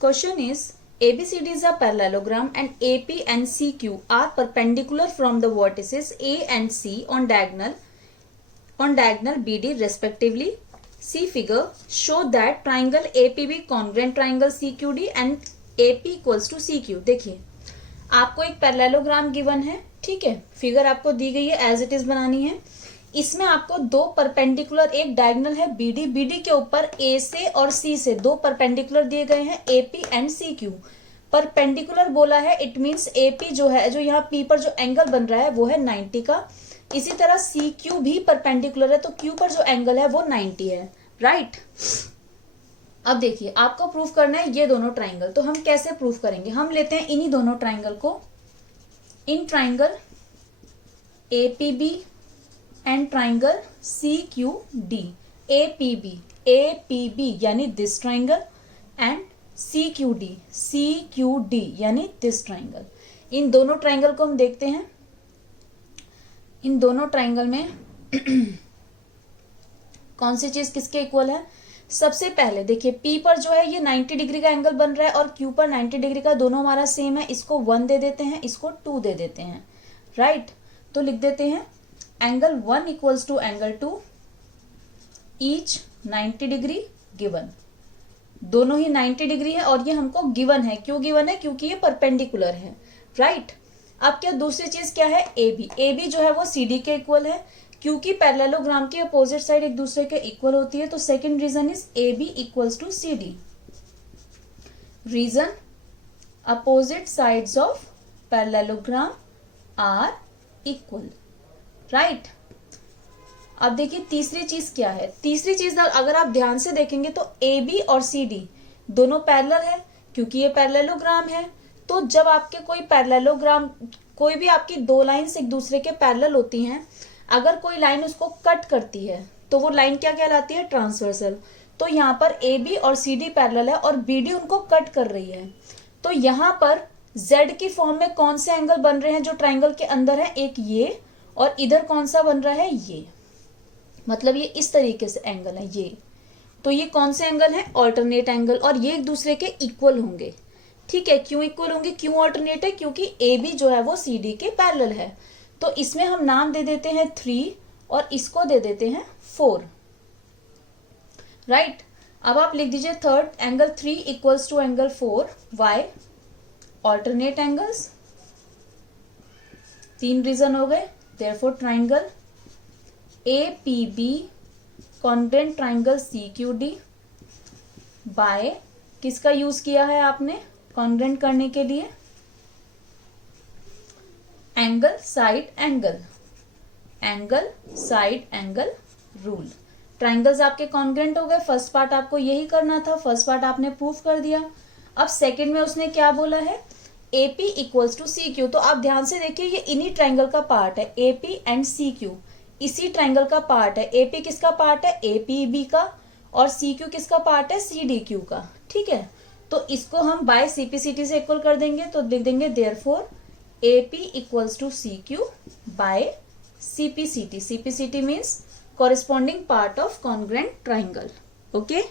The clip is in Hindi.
Question is ABCD is a parallelogram and AP and CQ are perpendicular from the vertices A and C on diagonal BD respectively. See figure. Show that triangle APB congruent triangle CQD and AP equals to CQ. देखिए आपको एक पैरेललोग्राम गिवन है, ठीक है, फिगर आपको दी गई है, एज इट इज बनानी है। इसमें आपको दो परपेंडिकुलर, एक डायगोनल है बीडी, बीडी के ऊपर ए से और सी से दो परपेंडिकुलर दिए गए हैं AP and C Q. Perpendicular बोला है, इट मींस एपी जो है, जो यहाँ पी पर जो एंगल बन रहा है वो है 90 का। इसी तरह सी क्यू भी परपेंडिकुलर है, तो क्यू पर जो एंगल है वो 90 है, राइट। अब देखिए आपको प्रूफ करना है ये दोनों ट्राइंगल, तो हम कैसे प्रूफ करेंगे? हम लेते हैं इन्हीं दोनों ट्राइंगल को, in triangle APB and triangle CQD, APB यानी दिस ट्राइंगल एंड CQD यानी दिस ट्राइंगल। इन दोनों ट्राइंगल को हम देखते हैं। इन दोनों ट्राइंगल में कौन सी चीज किसके इक्वल है? सबसे पहले देखिए P पर जो है ये 90 डिग्री का एंगल बन रहा है और Q पर 90 डिग्री का, दोनों हमारा सेम है। इसको 1 दे देते हैं, इसको 2 दे देते हैं, राइट। तो लिख देते हैं angle 1 equals to angle 2 each 90 degree given. दोनों ही 90 डिग्री है और ये हमको गिवन है। क्यों गिवन है? क्योंकि ये परपेंडिकुलर है, राइट। अब क्या दूसरी चीज क्या है? AB जो है वो CD के इक्वल है, क्योंकि पैरेललोग्राम की अपोजिट साइड एक दूसरे के इक्वल होती है। तो second reason is AB equals to CD। Reason, opposite sides of parallelogram are equal, right. अब देखिए तीसरी चीज क्या है? तीसरी चीज अगर आप ध्यान से देखेंगे तो AB और CD दोनों पैरेलल है, क्योंकि ये पैरेललोग्राम है। तो जब आपके कोई पैरेललोग्राम, कोई भी आपकी दो लाइंस एक दूसरे के पैरेलल होती हैं, अगर कोई लाइन उसको कट करती है तो वो लाइन क्या कहलाती है? ट्रांसवर्सल। तो यहाँ पर AB और CD पैरेलल है और BD उनको कट कर रही है। तो यहाँ पर Z की फॉर्म में कौन से एंगल बन रहे हैं जो ट्राइंगल के अंदर है? एक ये, और इधर कौन सा बन रहा है? ये, मतलब ये इस तरीके से एंगल है ये। तो ये कौन से एंगल है? ऑल्टरनेट एंगल, और ये एक दूसरे के इक्वल होंगे, ठीक है। क्यों इक्वल होंगे? क्यों ऑल्टरनेट है? क्योंकि AB जो है वो CD के पैरेलल है। तो इसमें हम नाम दे देते हैं 3 और इसको दे देते हैं 4, राइट। अब आप लिख दीजिए third, angle 3 equals to angle 4, why? Alternate angles. 3 reason हो गए। Therefore triangle APB congruent triangle CQD by, किसका यूज किया है आपने कॉन्ग्रुएंट करने के लिए? Angle side angle, angle side angle rule. Triangles आपके कॉन्ग्रुएंट हो गए। फर्स्ट पार्ट आपको यही करना था, फर्स्ट पार्ट आपने प्रूफ कर दिया। अब सेकंड में उसने क्या बोला है? AP equals to CQ। तो आप ध्यान से देखिए ये इन्हीं ट्राइंगल का पार्ट है, AP एंड CQ इसी ट्राइंगल का पार्ट है। AP किसका पार्ट है? APB का, और CQ किसका पार्ट है? CDQ का, ठीक है। तो इसको हम बाय CPCT से इक्वल कर देंगे, तो लिख देंगे therefore AP equals to CQ by CPCT। CPCT means corresponding part of congruent triangle, okay.